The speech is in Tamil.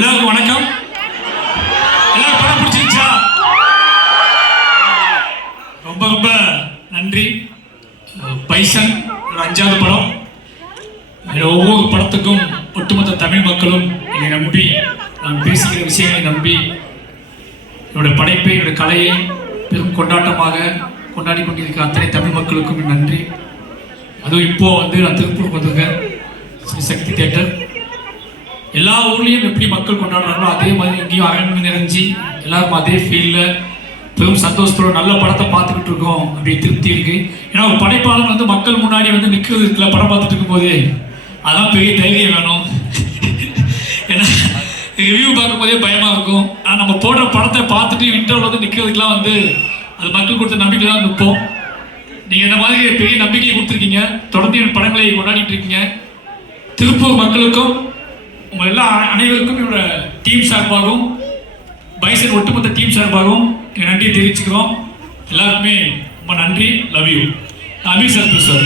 எல்லாருக்கும் வணக்கம். எல்லாரும் படம் பிடிச்சிருச்சா? ரொம்ப ரொம்ப நன்றி. பைசன் ஒரு 5வது படம். ஒவ்வொரு படத்துக்கும் ஒட்டுமொத்த தமிழ் மக்களும் என்னை நம்பி, நான் பேசுகிற விஷயங்களை நம்பி என்னுடைய படைப்பை, என்னுடைய கலையை பெரும் கொண்டாட்டமாக கொண்டாடி கொண்டிருக்கிற அத்தனை தமிழ் மக்களுக்கும் நன்றி. அதுவும் இப்போ நான் திருப்பூருக்கு வந்திருக்கேன், ஸ்ரீ சக்தி தியேட்டர். எல்லா ஊர்லேயும் எப்படி மக்கள் கொண்டாடுறாங்களோ அதே மாதிரி இங்கேயும் அரங்கு நிறைஞ்சி எல்லாரும் அதே ஃபீல்டில் பெரும் சந்தோஷத்தோட நல்ல படத்தை பார்த்துக்கிட்டு இருக்கோம். அப்படி திருப்தி இருக்கு. ஏன்னா ஒரு படைப்பாளன் மக்கள் முன்னாடி நிற்கிறது இருக்குல்ல, படம் பார்த்துட்டு இருக்கும்போது அதான் பெரிய தைரியம் வேணும். ஏன்னா ரிவ்யூ பார்க்கும்போதே பயமாக இருக்கும். ஆனால் நம்ம போடுற படத்தை பார்த்துட்டு இன்டர்வல் நிற்கிறதுக்கெலாம் அது மக்கள் கொடுத்த நம்பிக்கை தான் நிற்போம். நீங்கள் இந்த மாதிரி பெரிய நம்பிக்கையை கொடுத்துருக்கீங்க. தொடர்ந்து என் படங்களை கொண்டாடிட்டு இருக்கீங்க. திருப்பூர் மக்களுக்கும் உங்கள் அனைவருக்கும் என்னோட டீம் சார்பாகவும் பைசன் ஒட்டுமொத்த டீம் சார்பாகவும் நன்றியை தெரிவிச்சுக்கிறோம். எல்லாருக்குமே ரொம்ப நன்றி. Love you. அமீர் சார்.